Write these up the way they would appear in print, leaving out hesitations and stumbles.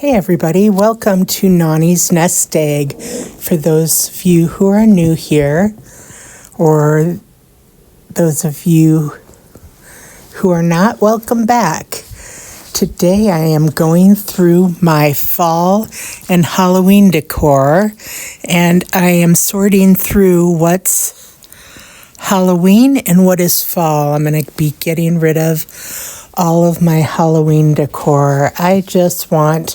Hey everybody, welcome to Nani's Nest Egg. For those of you who are new here, or those of you who are not, welcome back. Today I am going through my fall and Halloween decor, and I am sorting through what's Halloween and what is fall. I'm going to be getting rid of all of my Halloween decor. I just want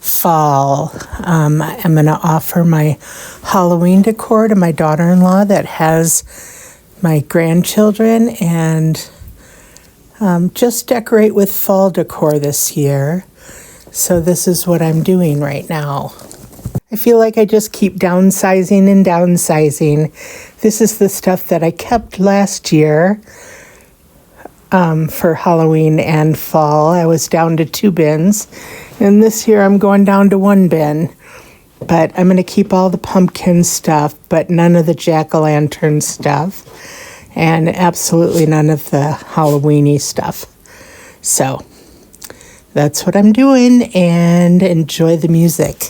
fall. I'm going to offer my Halloween decor to my daughter-in-law that has my grandchildren, and just decorate with fall decor this year. So this is what I'm doing right now. I feel like I just keep downsizing and downsizing. This is the stuff that I kept last year for Halloween and fall. I was down to 2 bins, and this year I'm going down to 1 bin. But I'm going to keep all the pumpkin stuff, but none of the jack-o'-lantern stuff, and absolutely none of the Halloween-y stuff. So that's what I'm doing, and enjoy the music.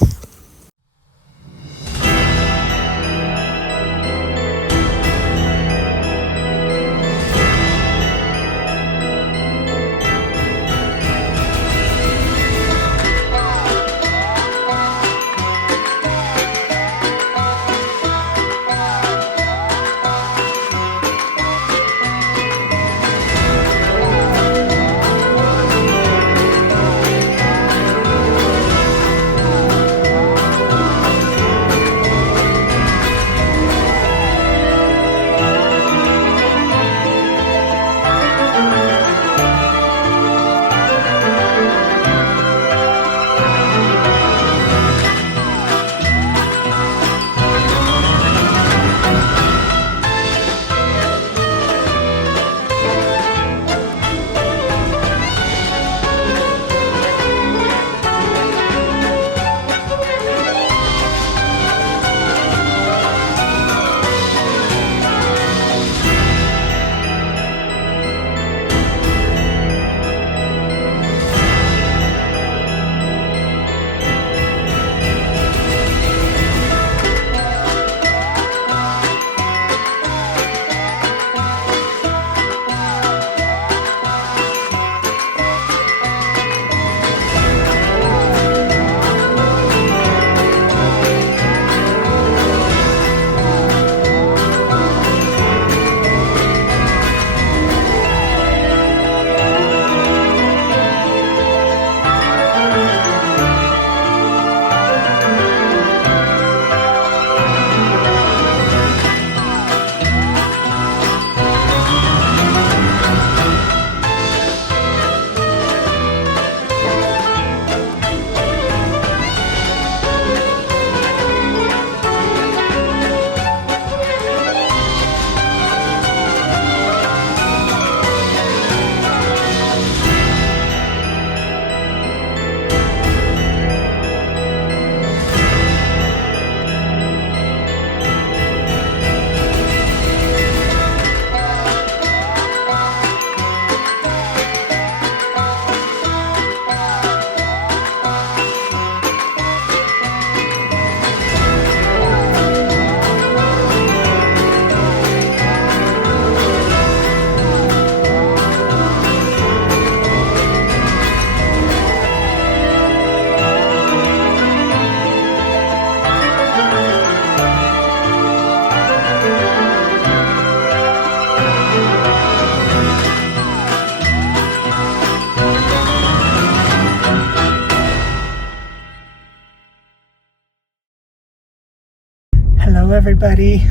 Hello everybody,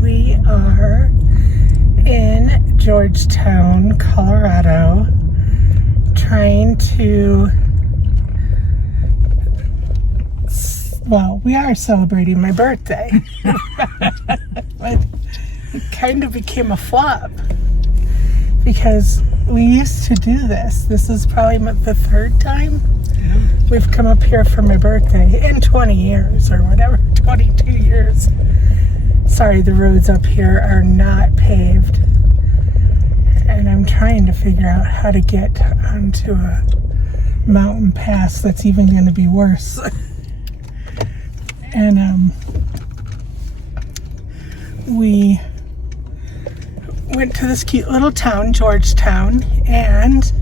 we are in Georgetown, Colorado, trying to, well, we are celebrating my birthday, but it kind of became a flop because we used to do this. This is probably the 3rd time we've come up here for my birthday in 20 years or whatever, 22 years. Sorry, the roads up here are not paved, and I'm trying to figure out how to get onto a mountain pass that's even going to be worse. And we went to this cute little town, Georgetown, and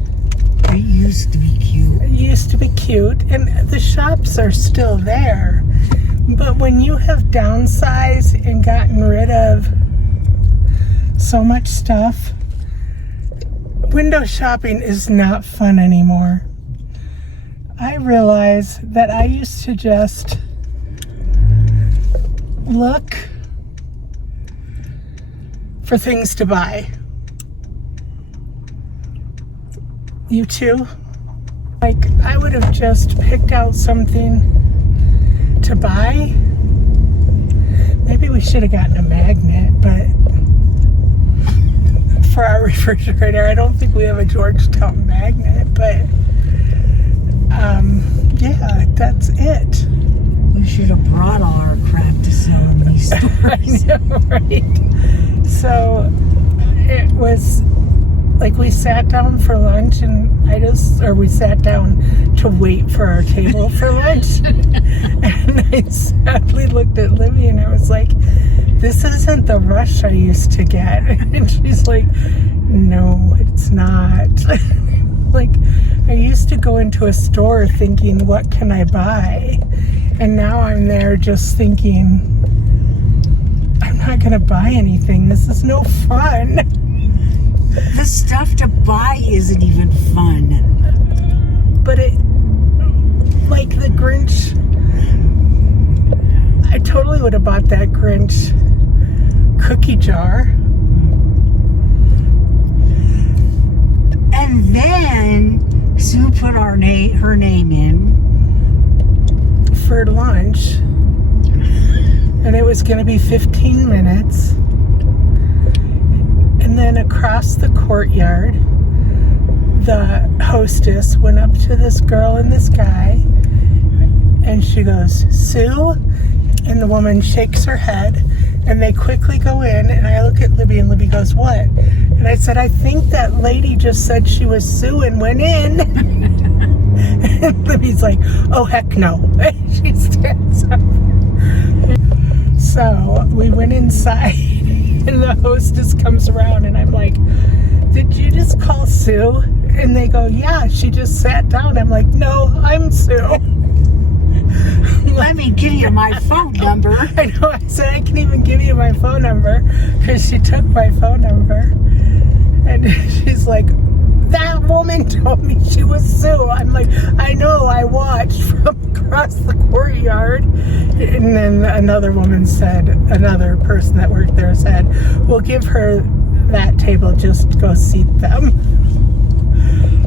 it used to be cute. It used to be cute, and the shops are still there. But when you have downsized and gotten rid of so much stuff, window shopping is not fun anymore. I realize that I used to just look for things to buy. You too? Like, I would have just picked out something to buy. Maybe we should have gotten a magnet, but for our refrigerator, I don't think we have a Georgetown magnet, but yeah, that's it. We should have brought all our crap to sell in these stores. I know, right? So it was like we sat down for lunch, and we sat down to wait for our table for lunch. And I sadly looked at Libby and I was like, this isn't the rush I used to get. And she's like, no, it's not. Like, I used to go into a store thinking, what can I buy? And now I'm there just thinking, I'm not going to buy anything. This is no fun. The stuff to buy isn't even fun. But it, like the Grinch, I totally would have bought that Grinch cookie jar. And then Sue put her name in for lunch, and it was going to be 15 minutes. And then across the courtyard, the hostess went up to this girl and this guy, and she goes, Sue? And the woman shakes her head, and they quickly go in, and I look at Libby, and Libby goes, what? And I said, I think that lady just said she was Sue and went in. And Libby's like, oh, heck no. And she stands up. So we went inside, and the hostess comes around, and I'm like, did you just call Sue? And they go, yeah, she just sat down. I'm like, no, I'm Sue. Let me give you my phone number. I know, I said I can even give you my phone number, because she took my phone number. And she's like, that woman told me she was Sue. I'm like, I know, I watched from across the courtyard. And then another person that worked there said, we'll give her that table, just go seat them.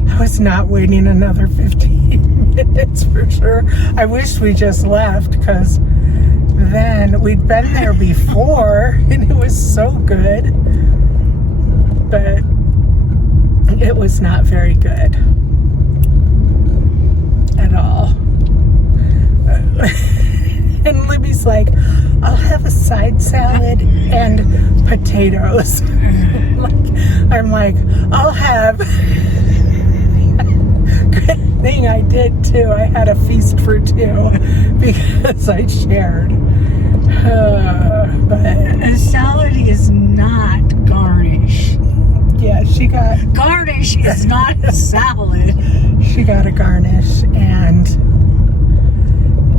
I was not waiting another 15 minutes for sure. I wish we just left, because then we'd been there before and it was so good. But it was not very good at all. And Libby's like, I'll have a side salad and potatoes. I'm like, I'll have... Good thing I did too. I had a feast for two because I shared. But a salad is not garnish. Yeah, she got... Garnish is not a salad. She got a garnish and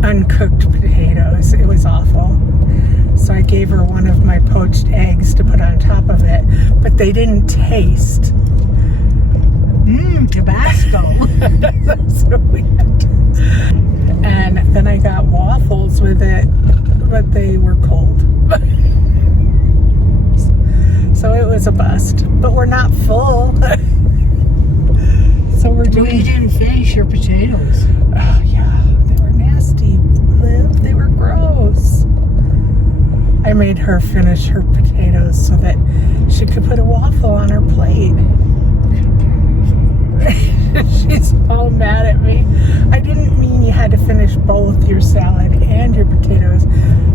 uncooked potatoes. It was awful. So I gave her one of my poached eggs to put on top of it, but they didn't taste. Tabasco. So weird. And then I got waffles with it, but they were cold. So it was a bust. But we're not full. So we're doing... Well, you didn't finish your potatoes. Oh, yeah. They were nasty, Liv. They were gross. I made her finish her potatoes so that she could put a waffle on her plate. She's all mad at me. I didn't mean you had to finish both your salad and your potatoes.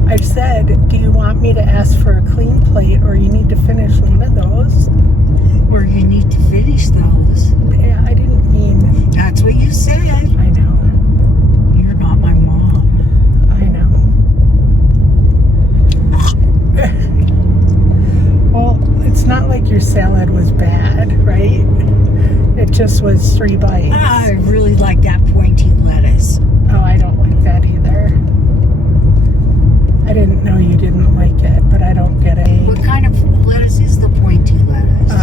I said, do you want me to ask for a clean plate, or you need to finish one of those? Or you need to finish those. Yeah, I didn't mean... That's That's what you said. I know. You're not my mom. I know. Well, it's not like your salad was bad, right? It just was 3 bites. I really like that pointy lettuce. Oh, I don't like that either. I didn't know you didn't like it, but I don't get it. What kind of lettuce is the pointy lettuce?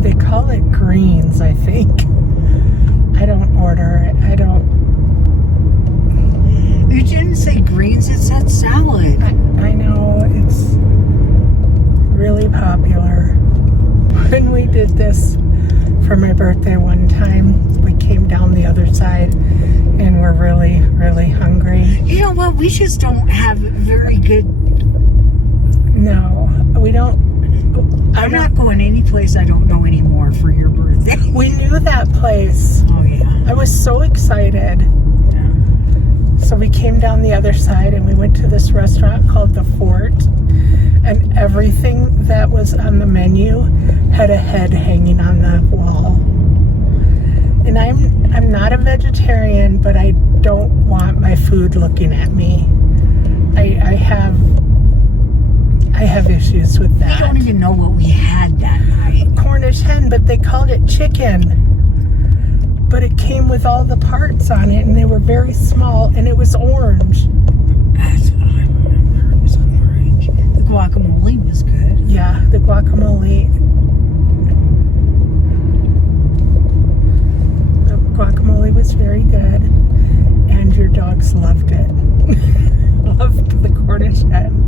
They call it greens, I think. I don't order it. I don't. You didn't say greens, it said salad. I know it's really popular. When we did this for my birthday one time, we came down the other side and we're really, really hungry. You know what? We just don't have very good. No, we don't. I'm not going any place I don't know anymore for your birthday. We knew that place. Oh, yeah. I was so excited. Yeah. So we came down the other side and we went to this restaurant called The Fort. And everything that was on the menu had a head hanging on the wall. And I'm not a vegetarian, but I don't want my food looking at me. I have issues with that. We don't even know what we had that night. Cornish hen, but they called it chicken. But it came with all the parts on it, and they were very small, and it was orange. That's what I remember. It was orange. The guacamole was good. Yeah, the guacamole. The guacamole was very good, and your dogs loved it. Loved the Cornish hen.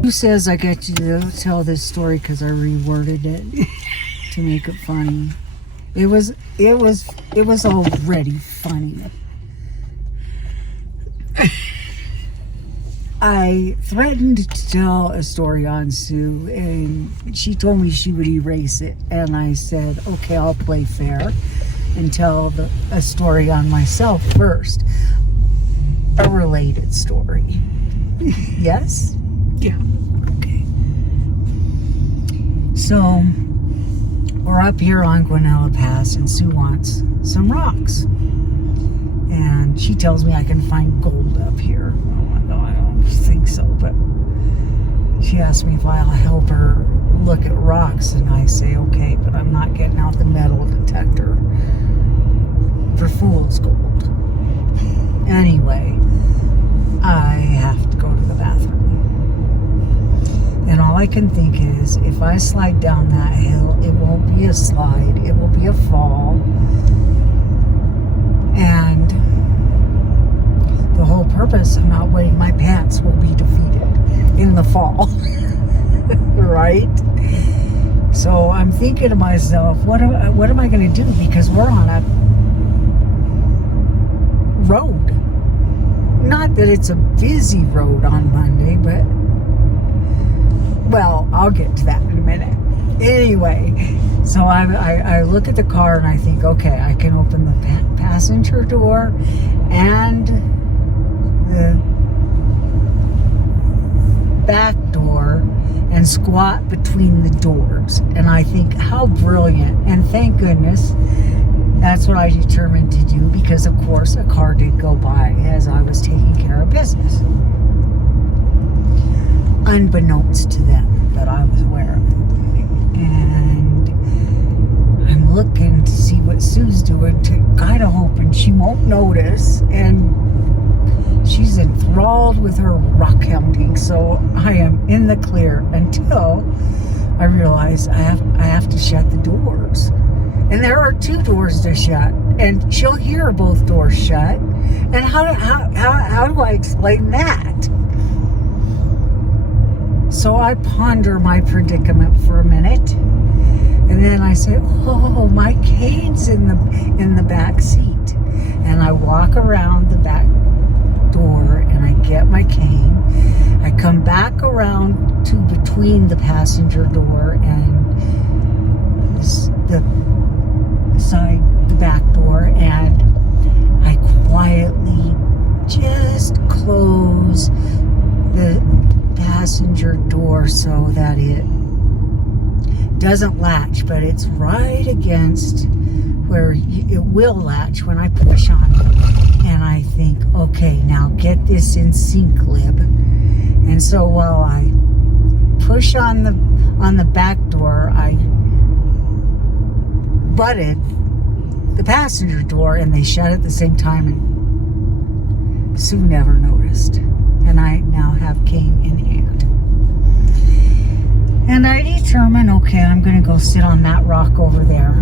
Who says I get you to tell this story because I reworded it to make it funny? It was already funny. I threatened to tell a story on Sue, and she told me she would erase it. And I said, okay, I'll play fair and tell a story on myself first. A related story. Yes? Yeah. Okay. So, we're up here on Guanella Pass, and Sue wants some rocks. And she tells me I can find gold up here. I don't think so, but she asked me if I'll help her look at rocks, and I say, okay, but I'm not getting out the metal detector for fool's gold. Anyway, I have to go to the bathroom. And all I can think is, if I slide down that hill, it won't be a slide, it will be a fall. And the whole purpose of not wearing my pants will be defeated in the fall. Right? So I'm thinking to myself, what am I going to do? Because we're on a road. Not that it's a busy road on Monday, but well, I'll get to that in a minute. Anyway, so I look at the car and I think, okay, I can open the passenger door and the back door and squat between the doors. And I think, how brilliant. And thank goodness that's what I determined to do, because of course a car did go by as I was taking care of business. Unbeknownst to them that I was aware of it. And I'm looking to see what Sue's doing, to kind of hoping she won't notice. And she's enthralled with her rock hounding, so I am in the clear until I realize I have to shut the doors. And there are 2 doors to shut. And she'll hear both doors shut. And how do I explain that? So I ponder my predicament for a minute. And then I say, oh, my cane's in the back seat. And I walk around the back door and I get my cane. I come back around to between the passenger door and the back door, and I quietly just close the passenger door so that it doesn't latch, but it's right against where it will latch when I push on it. And I think, okay, now get this in sync, Lib. And so while I push on the back door, I butted the passenger door and they shut at the same time, and Sue never noticed. And I now have cane in hand. And I determine, okay, I'm going to go sit on that rock over there.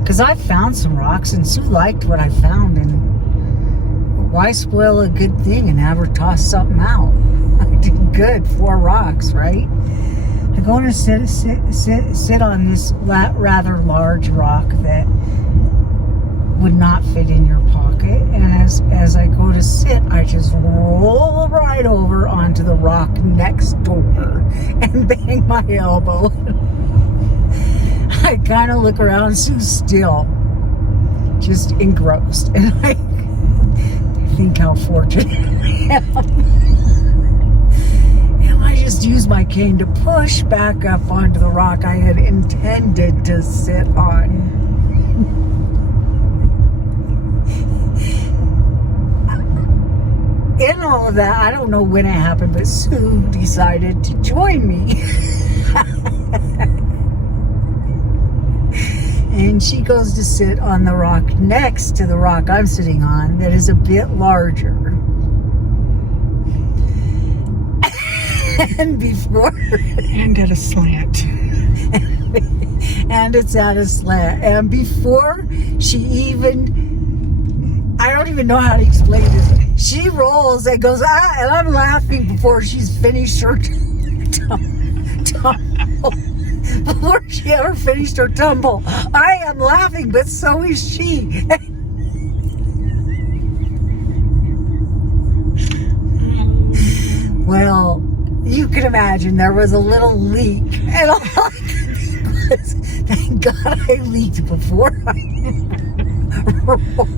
Because I found some rocks and Sue liked what I found, and why spoil a good thing and have her toss something out? I did good, 4 rocks, right? I'm going to sit on this rather large rock that would not fit in your pocket, and as I go to sit, I just roll right over onto the rock next door and bang my elbow. I kind of look around, Sue's still just engrossed, and I think how fortunate I am. And I just used my cane to push back up onto the rock I had intended to sit on. In all of that, I don't know when it happened, but Sue decided to join me. And she goes to sit on the rock next to the rock I'm sitting on that is a bit larger. And before... And at a slant. And it's at a slant. And before she even... I don't even know how to explain this. She rolls and goes, ah, and I'm laughing before she's finished her tumble. Before she ever finished her tumble. I am laughing, but so is she. Well, you can imagine there was a little leak, and all I could think was, thank God I leaked before I rolled.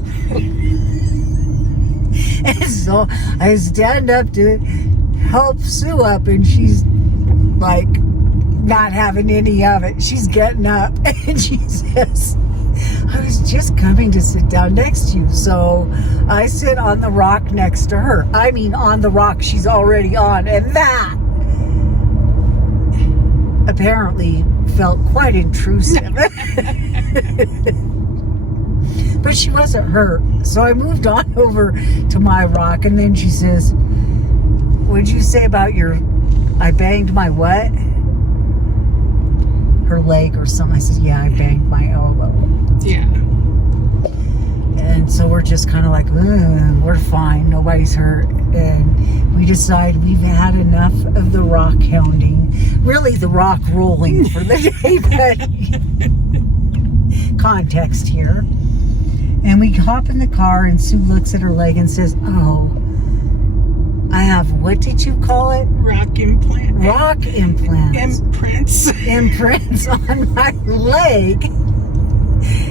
And so I stand up to help Sue up, and she's like not having any of it. She's getting up and she says, I was just coming to sit down next to you. So I sit on the rock next to her. I mean, on the rock she's already on. And that apparently felt quite intrusive. But she wasn't hurt. So I moved on over to my rock, and then she says, what'd you say about I banged my what? Her leg or something. I said, yeah, I banged my elbow. Yeah. And so we're just kind of like, we're fine. Nobody's hurt. And we decide we've had enough of the rock hounding. Really, the rock rolling for the day, but context here. And we hop in the car, and Sue looks at her leg and says, oh, I have, what did you call it? Rock implant. Rock implants. Imprints on my leg.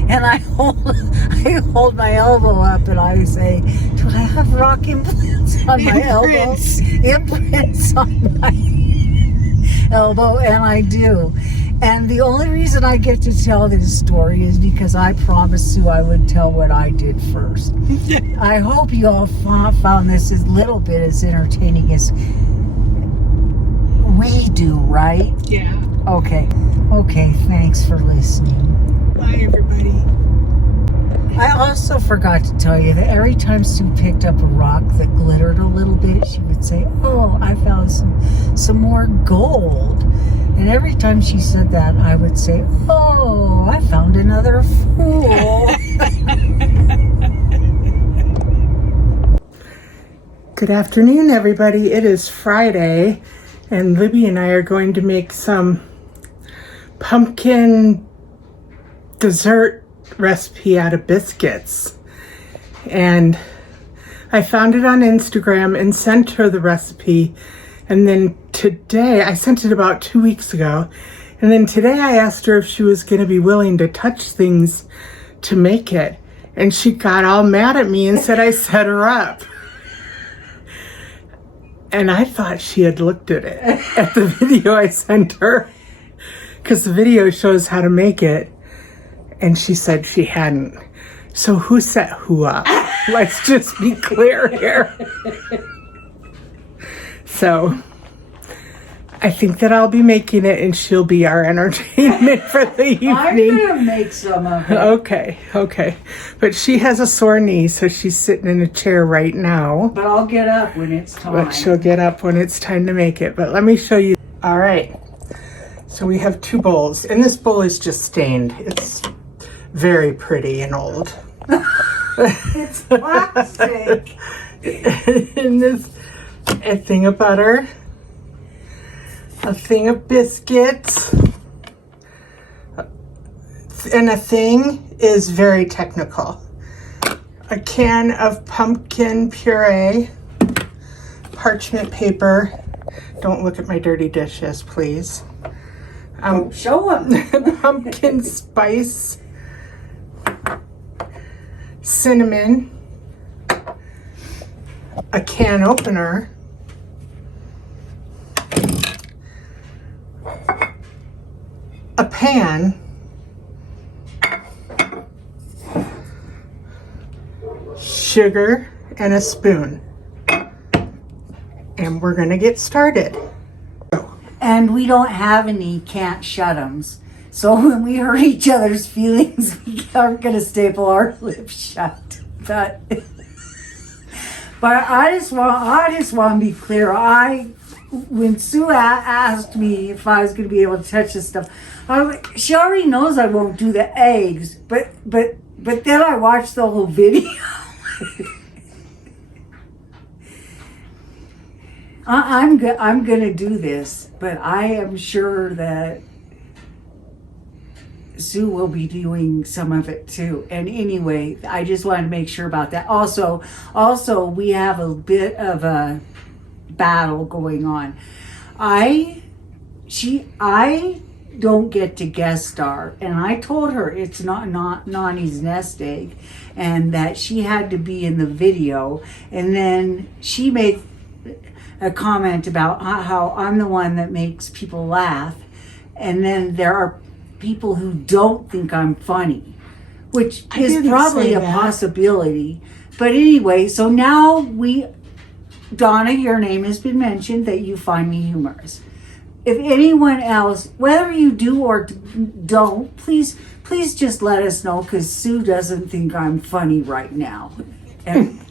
And I hold my elbow up and I say, do I have rock implants on my elbow? Imprints on my elbow, and I do. And the only reason I get to tell this story is because I promised Sue I would tell what I did first. I hope you all found this a little bit as entertaining as we do, right? Yeah. Okay, thanks for listening. Bye, everybody. I also forgot to tell you that every time Sue picked up a rock that glittered a little bit, she would say, oh, I found some more gold. And every time she said that, I would say, oh, I found another fool. Good afternoon, everybody. It is Friday, and Libby and I are going to make some pumpkin dessert recipe out of biscuits. And I found it on Instagram and sent her the recipe. And then today, I sent it about 2 weeks ago. And then today I asked her if she was going to be willing to touch things to make it. And she got all mad at me and said I set her up. And I thought she had looked at it, at the video I sent her, because the video shows how to make it, and she said she hadn't. So who set who up? Let's just be clear here. So I think that I'll be making it, and she'll be our entertainment for the evening. I'm gonna make some of it. Okay. But she has a sore knee, so she's sitting in a chair right now. But I'll get up when it's time. But she'll get up when it's time to make it. But let me show you. All right. So we have 2 bowls, and this bowl is just stained. It's very pretty and old. It's plastic. And this, a thing of butter, a thing of biscuits, and a thing is very technical. A can of pumpkin puree, parchment paper. Don't look at my dirty dishes, please. Show them. Pumpkin spice, cinnamon, a can opener, a pan, sugar, and a spoon. And we're gonna get started. And we don't have any can't shut 'ems. So when we hurt each other's feelings, we aren't gonna staple our lips shut. But I just want to be clear. When Sue asked me if I was going to be able to touch this stuff, she already knows I won't do the eggs. But then I watched the whole video. I'm gonna do this, but I am sure that Sue will be doing some of it too. And anyway, I just wanted to make sure about that. Also, we have a bit of a battle going on. I don't get to guest star, and I told her it's not Nani's nest egg, and that she had to be in the video. And then she made a comment about how I'm the one that makes people laugh, and then there are people who don't think I'm funny, which is probably a possibility. But anyway, so now Donna, your name has been mentioned that you find me humorous. If anyone else, whether you do or don't, please just let us know, because Sue doesn't think I'm funny right now. And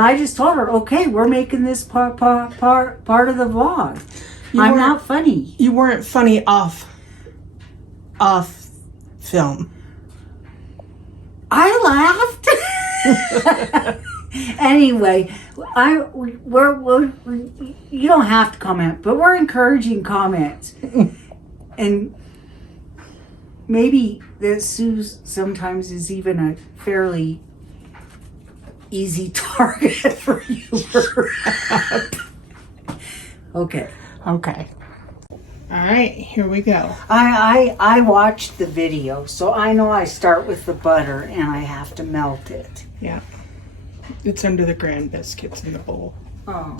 I just told her, okay, we're making this part of the vlog. I'm not funny. You weren't funny off film. I laughed. Anyway, we're you don't have to comment, but we're encouraging comments. And maybe that Sue sometimes is even a fairly easy target for humor. Okay. All right, here we go. I watched the video, so I know I start with the butter and I have to melt it. Yeah. It's under the grand biscuits in the bowl. Oh.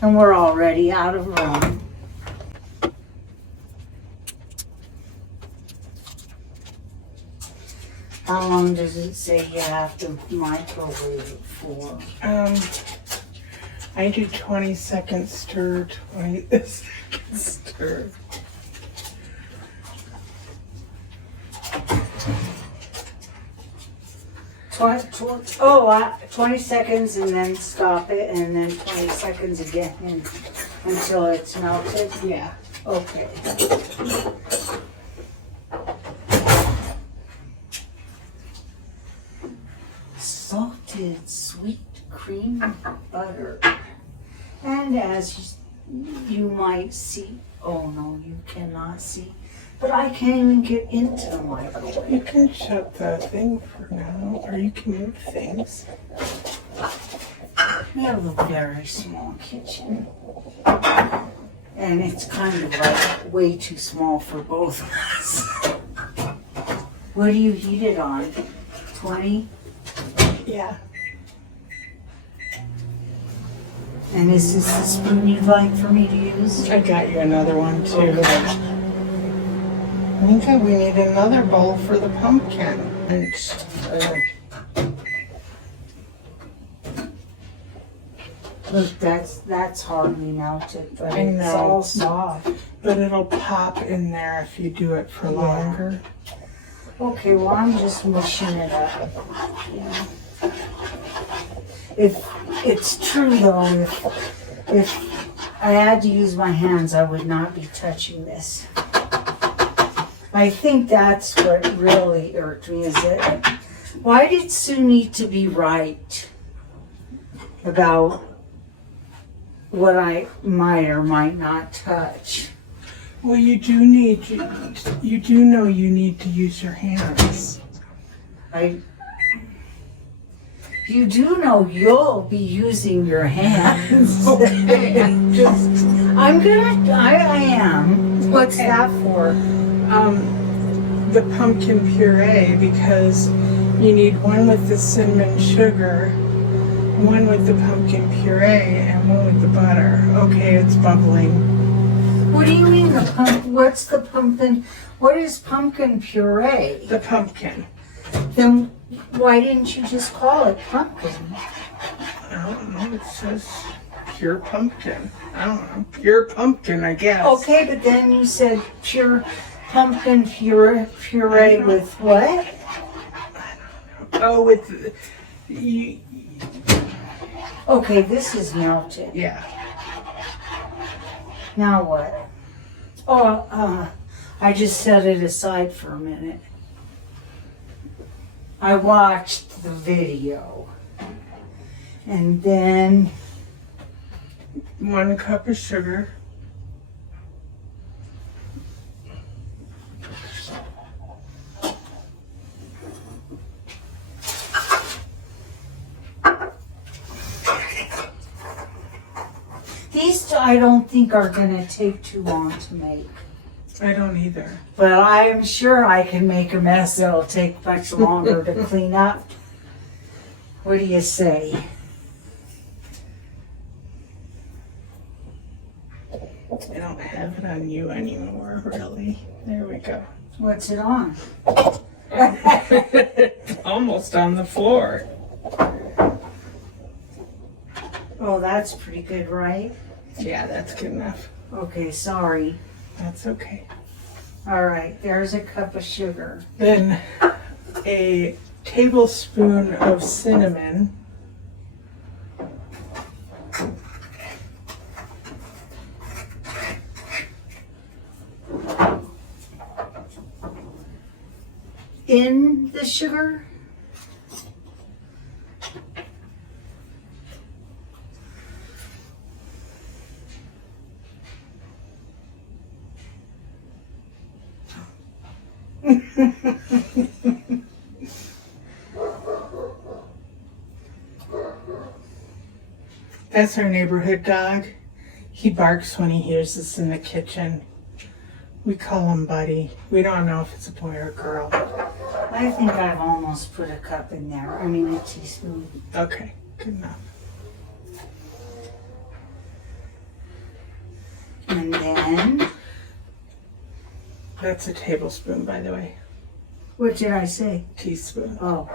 And we're already out of room. How long does it say you have to microwave it for? I do 20 seconds stir, 20 seconds stir. Oh, 20 seconds and then stop it, and then 20 seconds again. until it's melted? Yeah. Okay. Salted sweet cream butter. And as you might see, oh no, you cannot see, but I can't even get into the microwave. You can shut the thing for now, or you can move things. We have a very small kitchen. And it's kind of like way too small for both of us. What do you heat it on? 20? Yeah. And is this the spoon you'd like for me to use? I got you another one too. Okay. I think we need another bowl for the pumpkin. Look, that's hardly melted, but I it's know. all soft. But it'll pop in there if you do it for longer. Okay, well, I'm just mushing it up. Yeah. If it's true though, if I had to use my hands, I would not be touching this. I think that's what really irked me, is that why did Sue need to be right about what I might or might not touch? Well, you do know you need to use your hands. You do know you'll be using your hands. Okay. I am. What's Okay. that for? The pumpkin puree, because you need one with the cinnamon sugar, one with the pumpkin puree, and one with the butter. Okay, it's bubbling. What do you mean what's the pumpkin? What is pumpkin puree? The pumpkin. Then why didn't you just call it pumpkin? I don't know, it says pure pumpkin. I don't know, pure pumpkin, I guess. Okay, but then you said pure pumpkin puree with what? Oh, with you. Okay, this is melted. Yeah. Now what? Oh, I just set it aside for a minute. I watched the video. And then 1 cup of sugar. these I don't think are gonna take too long to make. I don't either. But I am sure I can make a mess that'll take much longer to clean up. What do you say? I don't have it on you anymore, really. There we go. What's it on? It's almost on the floor. Oh, that's pretty good, right? Yeah, that's good enough. Okay, sorry. That's okay. All right, there's a cup of sugar. Then a tablespoon of cinnamon. In the sugar? That's our neighborhood dog. He barks when he hears us in the kitchen. We call him Buddy. We don't know if it's a boy or a girl. I think I've almost put a cup in there. I mean, a teaspoon. Okay, good enough. And then, That's a tablespoon, by the way. what did I say? Teaspoon. Oh,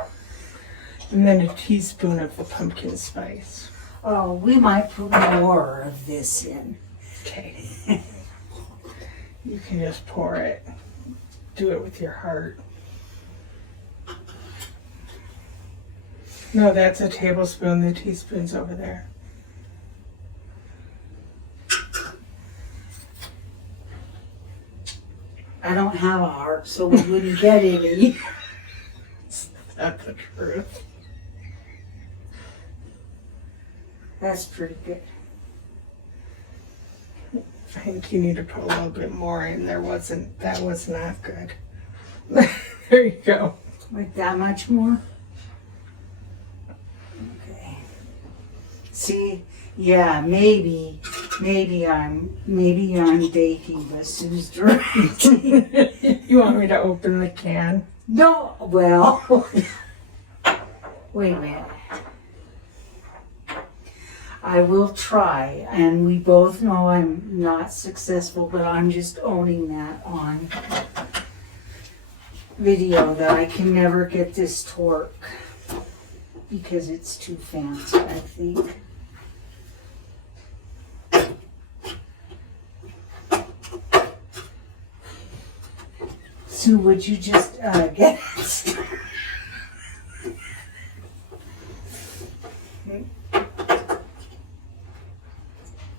And then a teaspoon of the pumpkin spice. oh, we might put more of this in. Okay. You can just pour it. Do it with your heart. No, that's a tablespoon. The teaspoon's over there. I don't have a heart, so we wouldn't get any. That's the truth. That's pretty good. I think you need to put a little bit more in. That was not good. There you go. Like that much more? Okay. See, yeah, maybe I'm dating, but Sue's directing. You want me to open the can? No, well, wait a minute. I will try, and we both know I'm not successful, but I'm just owning that on video that I can never get this to work because it's too fancy, I think. Sue, would you just get it started?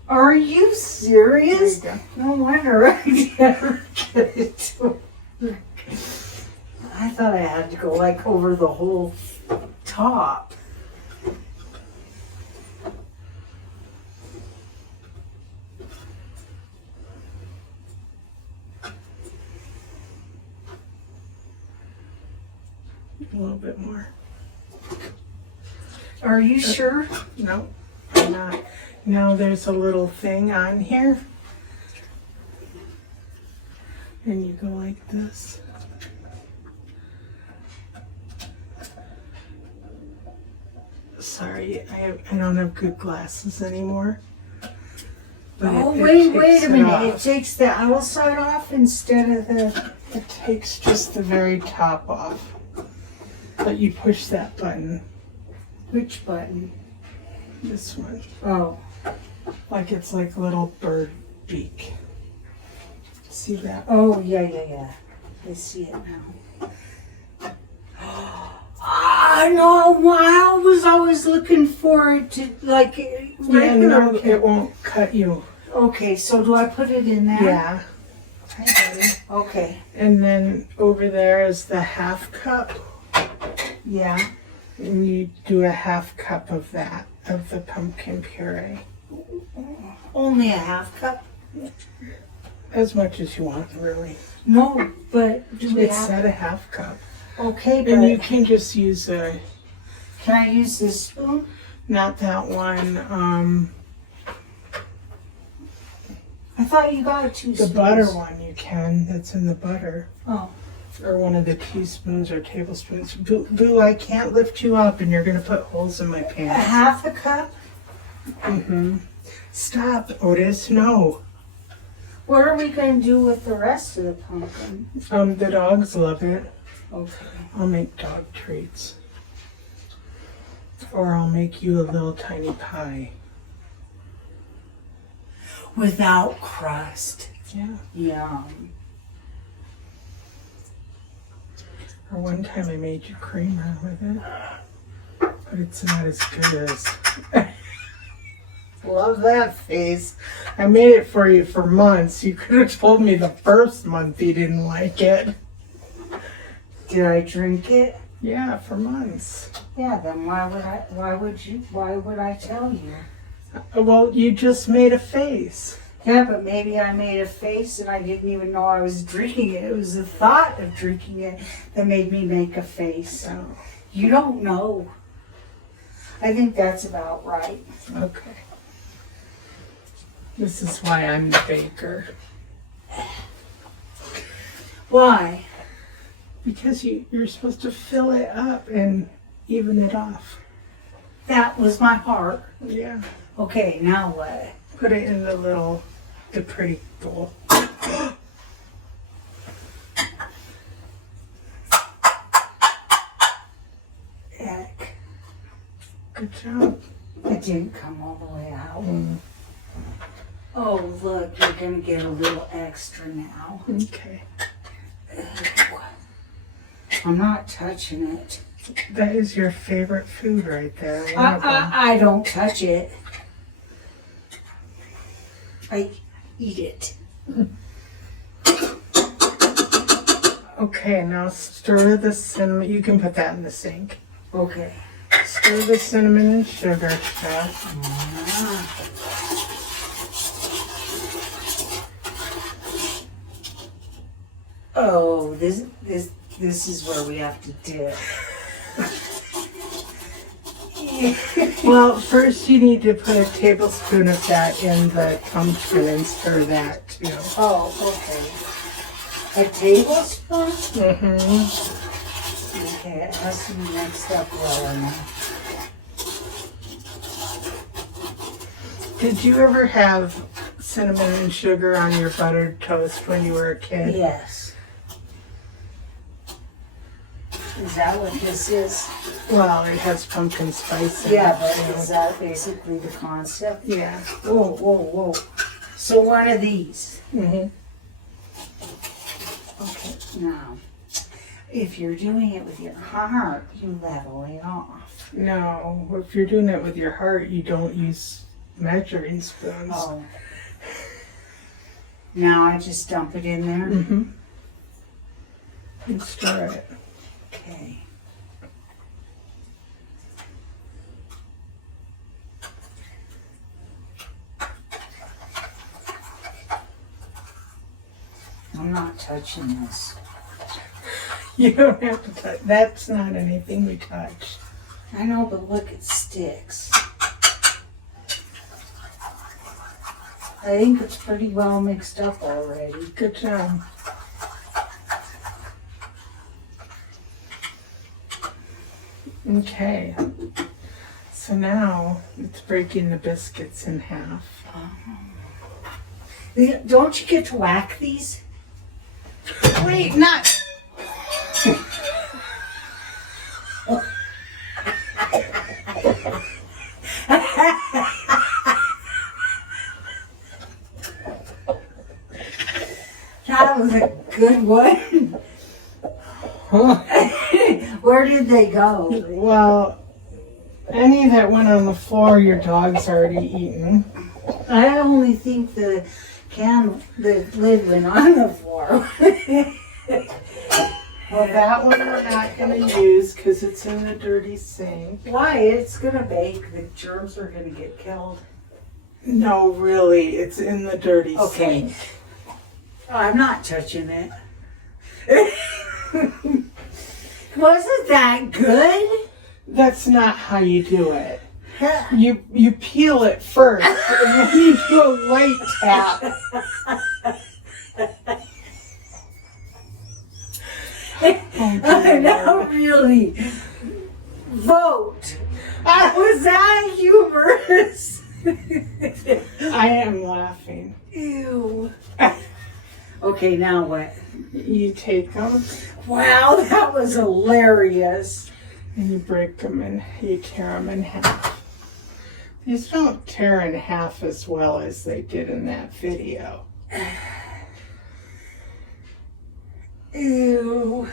Are you serious? There you go. No wonder I never get it to work. I thought I had to go like over the whole top. A little bit more. Are you sure? No, I'm not. Now there's a little thing on here. And you go like this. Sorry, I don't have good glasses anymore. But Oh, it wait takes a it minute. It off. takes the outside off instead of the... It takes just the very top off. But you push that button, Which button? this one. Oh. Like it's like a little bird beak. See that? Oh, yeah. I see it now. I know. I was always looking for it to, like, Yeah, regular. no, it won't cut you. Okay, so do I put it in there? Yeah. I got it. Okay. And then over there is the half cup. Yeah. And you do a half cup of that, of the pumpkin puree. Only a half cup? As much as you want, really. No, but do we It have... said a half cup. Okay, And you but can just use a, can I use this spoon? not that one, I thought you got two the spoons. butter one you can, that's in the butter. Oh. Or one of the teaspoons or tablespoons. Boo, I can't lift you up and you're going to put holes in my A pants. half a cup? Mm-hmm. Stop, Otis, no. What are we going to do with the rest of the pumpkin? The dogs love it. Okay. I'll make dog treats. Or I'll make you a little tiny pie. Without crust. Yeah. Yum. Or one time I made you creamer with it. But it's not as good as... Love that face. I made it for you for months. You could have told me the first month you didn't like it. Did I drink it? Yeah, for months. Yeah, then why would I tell you? Well, you just made a face. Yeah, but maybe I made a face and I didn't even know I was drinking it. It was the thought of drinking it that made me make a face. So, You don't know. I think that's about right. okay. This is why I'm the baker. Why? Because you're supposed to fill it up and even it off. That was my heart. Yeah. Okay, now what? Put it in the pretty bowl. Heck, Good job. it didn't come all the way out. Mm. Oh, look, you're going to get a little extra now. Okay. Ew. I'm not touching it. That is your favorite food right there. One of them. I don't touch it. I eat it. Okay, now stir the cinnamon. You can put that in the sink. Okay. Stir the cinnamon and sugar stuff. Oh, this is where we have to dip. Well, first you need to put a tablespoon of that in the pumpkin and stir that too. Oh, okay. A tablespoon? Mm-hmm. Okay, it has to be mixed up well enough. Did you ever have cinnamon and sugar on your buttered toast when you were a kid? Yes. Is that what this is? Well, it has pumpkin spice in Yeah, it. but too. is that basically the concept? Yeah. Whoa, whoa, whoa. So one of these. Mm-hmm. Okay, now, if you're doing it with your heart, you level it off. No, if you're doing it with your heart, you don't use measuring spoons. Oh. Now I just dump it in there? Mm-hmm. And stir it. Okay. I'm not touching this. You don't have to touch. That's not anything we touch. I know, but look, it sticks. I think it's pretty well mixed up already. Good job. Okay. So now it's breaking the biscuits in half. Don't you get to whack these? Wait, not. That was a good one. Where did they go? Well, any that went on the floor, your dog's already eaten. I only think the lid went on the floor. Well, that one we're not going to use because it's in the dirty sink. Why? It's gonna bake. The germs are gonna get killed. No, really, it's in the dirty Okay. sink. Oh, I'm not touching it. Wasn't that good? That's not how you do it. You peel it first, and then you do a light tap. Not really. Vote. Was that humorous? I am laughing. Ew. Okay, now what? You take them Wow, that was hilarious. and you break them and you tear them in half. These don't tear in half as well as they did in that video. Ew.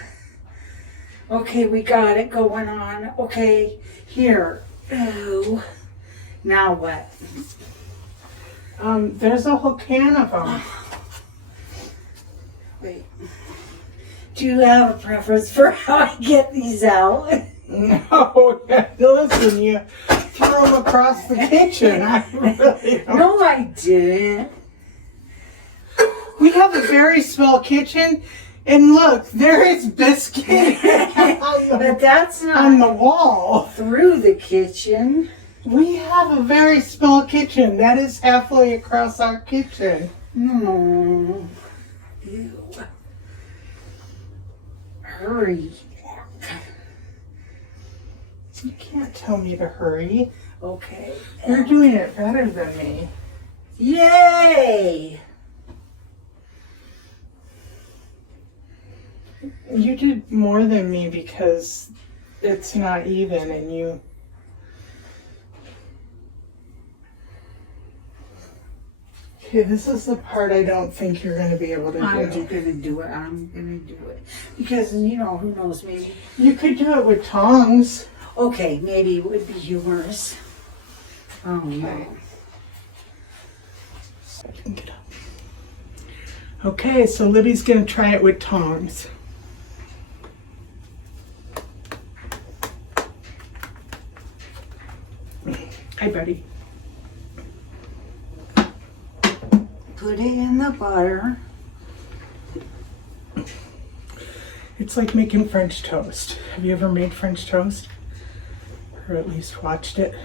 Okay, we got it going on. Okay, here. Ew. Now what? There's a whole can of them. Wait. Do you have a preference for how I get these out? No, listen, you threw them across the kitchen. I really don't. No, I didn't. We have a very small kitchen, and look, there is biscuit But that's on not the wall. through the kitchen. We have a very small kitchen. That is halfway across our kitchen. No. Ew. Hurry. You can't tell me to hurry. Okay. You're doing it better than me. Yay! You did more than me because it's not even and you... Okay, this is the part I don't think you're going to be able to I'm do. just gonna do it. I'm gonna do it. Because, you know, who knows, maybe. You could do it with tongs. Okay, maybe it would be humorous. Oh, no. Get up. Okay, so Libby's going to try it with tongs. Hi, buddy. Put it in the butter. It's like making French toast. Have you ever made French toast? Or at least watched it?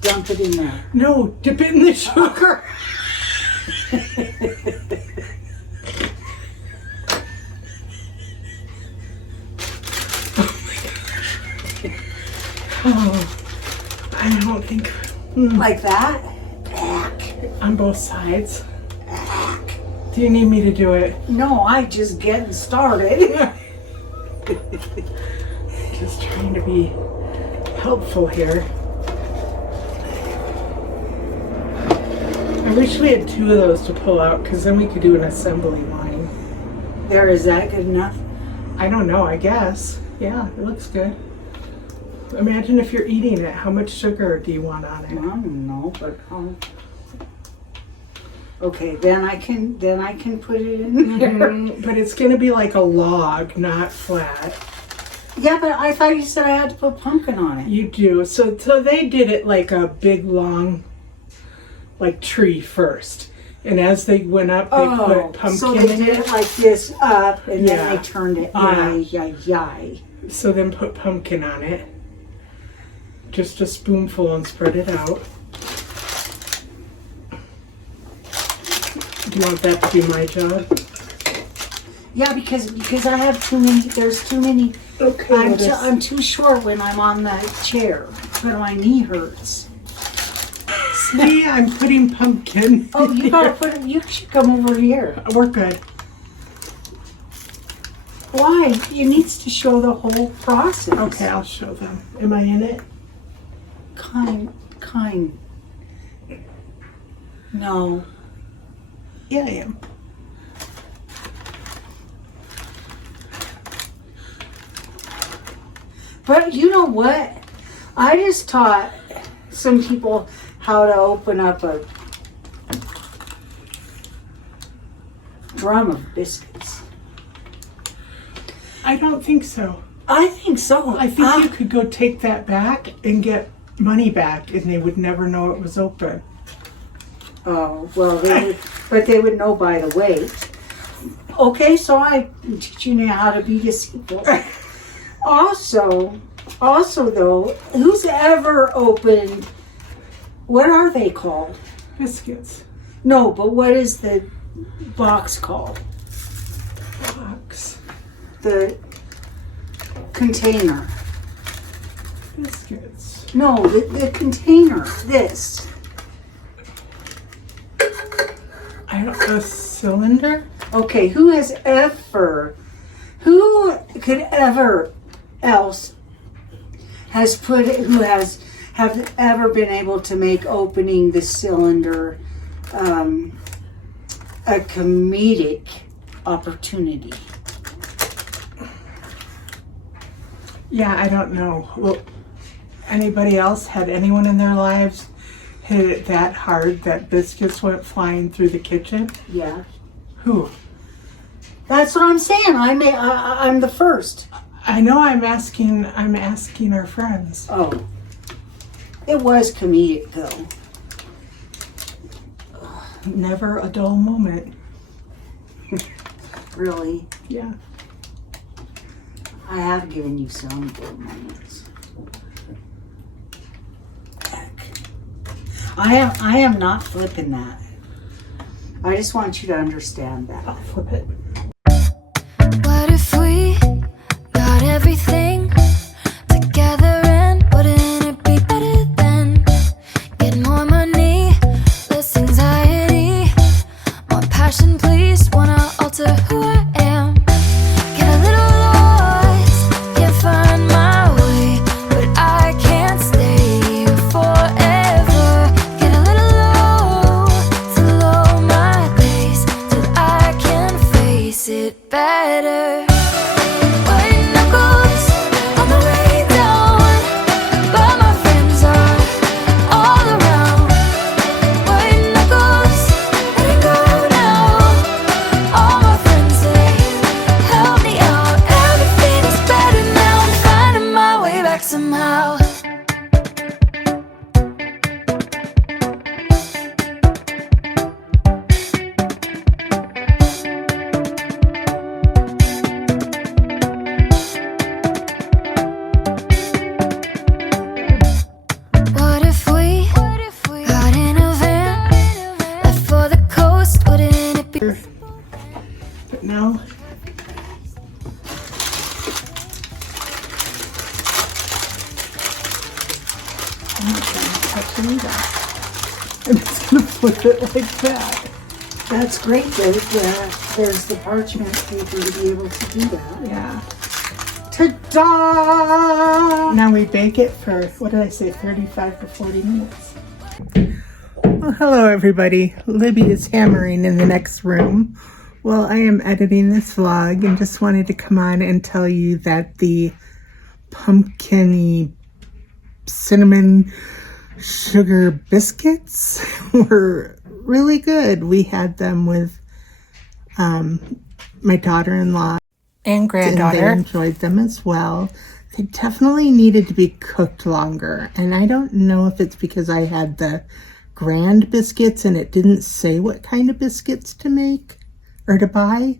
Dump it in there. No, dip it in the sugar. Oh, I don't think. Like that? Back. On both sides. Do you need me to do it? No, I just getting started. Just trying to be helpful here. I wish we had 2 of those to pull out, because then we could do an assembly line. There, is that good enough? I don't know, I guess. Yeah, it looks good. Imagine if you're eating it, how much sugar do you want on I it? don't know, but okay, then I can put it in there. But it's gonna be like a log, not flat. Yeah, but I thought you said I had to put pumpkin on it. You do. So they did it like a big long, like tree first, and as they went up, they put pumpkin so they in did it. it like this up, and Yeah. then they turned it. Yeah. Yay. So then put pumpkin on it. Just a spoonful and spread it out. Do you want that to be my job? Yeah, because I have too many. There's too many. Okay. I'm too short when I'm on the chair, but my knee hurts. See, I'm putting pumpkin. Oh, you gotta put it. You should come over here. We're good. Why? It needs to show the whole process. Okay, I'll show them. Am I in it? Kind. No. Yeah, I am. But you know what? I just taught some people how to open up a drum of biscuits. I don't think so. I think so. I think you could go take that back and get money back, and they would never know it was open. Oh, well, they would know by the weight. Okay, so I'm teaching you how to be deceitful. Also though, who's ever opened, what are they called? Biscuits. No, but what is the box called? Box. The container. Biscuits. No, the container. This. A cylinder? Okay, who could ever else have ever been able to make opening the cylinder a comedic opportunity? Yeah, I don't know. Well, anybody else had anyone in their lives hit it that hard that biscuits went flying through the kitchen? Yeah. Who? That's what I'm saying. I'm the first. I know. I'm asking our friends. Oh. It was comedic though. Never a dull moment. Really. Yeah. I have given you some good moments. Heck. I am not flipping that. I just want you to understand that. I'll flip it. What if we got everything together, and wouldn't it be better then? Get more money, less anxiety, more passion, please. Wanna alter who I am. Get a little lost, can't find my way, but I can't stay here forever. Get a little low, to low my pace, till I can fade. I'm just gonna put it like that. That's great. There's the parchment paper to be able to do that. Yeah. Ta-da! Now we bake it for, what did I say, 35 to 40 minutes. Well, hello everybody. Libby is hammering in the next room while I am editing this vlog, and just wanted to come on and tell you that the pumpkin-y cinnamon sugar biscuits were really good. We had them with my daughter-in-law And granddaughter. and they enjoyed them as well. They definitely needed to be cooked longer, and I don't know if it's because I had the grand biscuits and it didn't say what kind of biscuits to make or to buy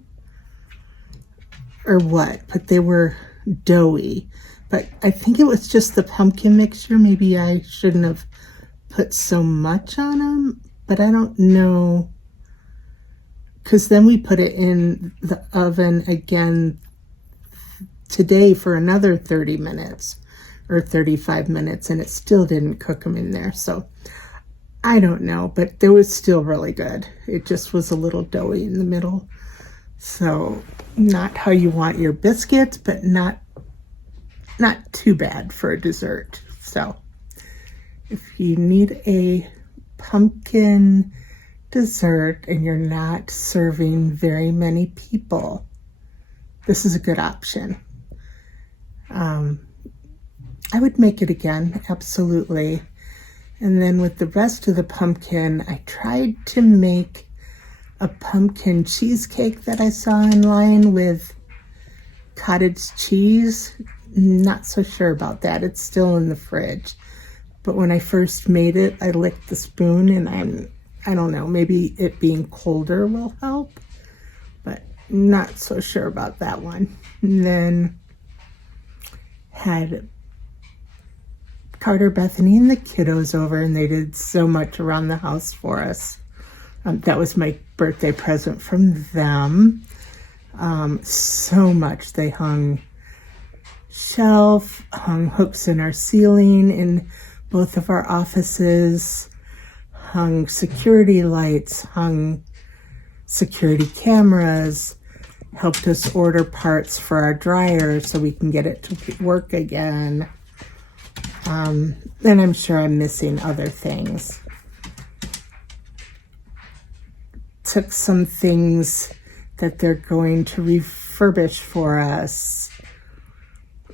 or what, but they were doughy. But I think it was just the pumpkin mixture. Maybe I shouldn't have put so much on them, but I don't know, because then we put it in the oven again today for another 30 minutes or 35 minutes, and it still didn't cook them in there. So I don't know, but they was still really good. It just was a little doughy in the middle. So not how you want your biscuits, but not too bad for a dessert. So if you need a pumpkin dessert and you're not serving very many people, this is a good option. I would make it again, absolutely. And then with the rest of the pumpkin, I tried to make a pumpkin cheesecake that I saw online with cottage cheese. Not so sure about that. It's still in the fridge. But when I first made it, I licked the spoon, and I don't know, maybe it being colder will help, but not so sure about that one. And then had Carter, Bethany, and the kiddos over, and they did so much around the house for us. That was my birthday present from them. So much. They hung hooks in our ceiling in both of our offices, hung security lights, hung security cameras, helped us order parts for our dryer so we can get it to work again. And I'm sure I'm missing other things. Took some things that they're going to refurbish for us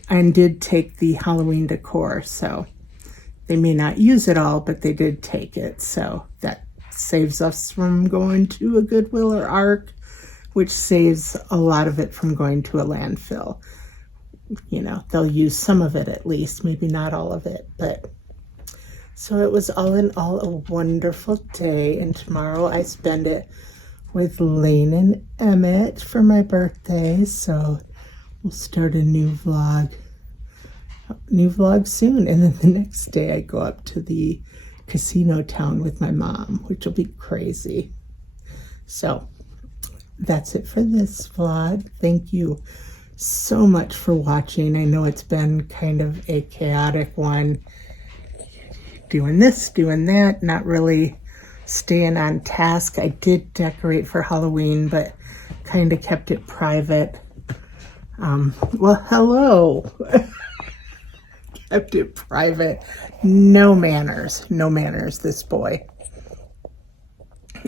and did take the Halloween decor, so they may not use it all, but they did take it, so that saves us from going to a Goodwill or ARC, which saves a lot of it from going to a landfill. You know, they'll use some of it at least, maybe not all of it, but so it was all in all a wonderful day, and tomorrow I spend it with Lane and Emmett for my birthday, so we'll start a new vlog soon. And then the next day I go up to the casino town with my mom, which will be crazy. So that's it for this vlog. Thank you so much for watching. I know it's been kind of a chaotic one, doing this, doing that, not really staying on task. I did decorate for Halloween, but kind of kept it private. Well, hello. Kept it private. No manners, this boy.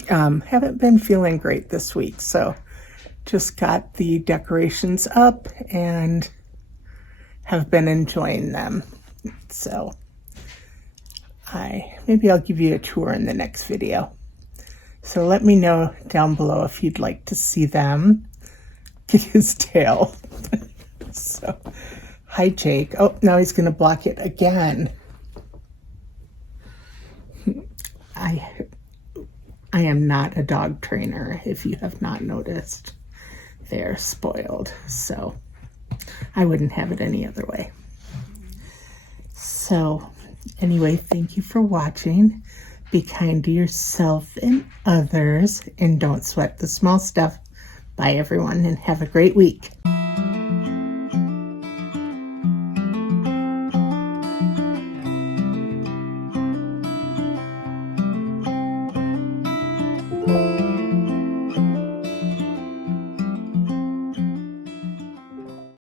Haven't been feeling great this week, so just got the decorations up and have been enjoying them. So maybe I'll give you a tour in the next video. So let me know down below if you'd like to see them. Get his tail. So, hi Jake. Oh, now he's going to block it again. I am not a dog trainer, if you have not noticed. They're spoiled, so I wouldn't have it any other way. So anyway, thank you for watching. Be kind to yourself and others, and don't sweat the small stuff. Bye everyone, and have a great week. Thank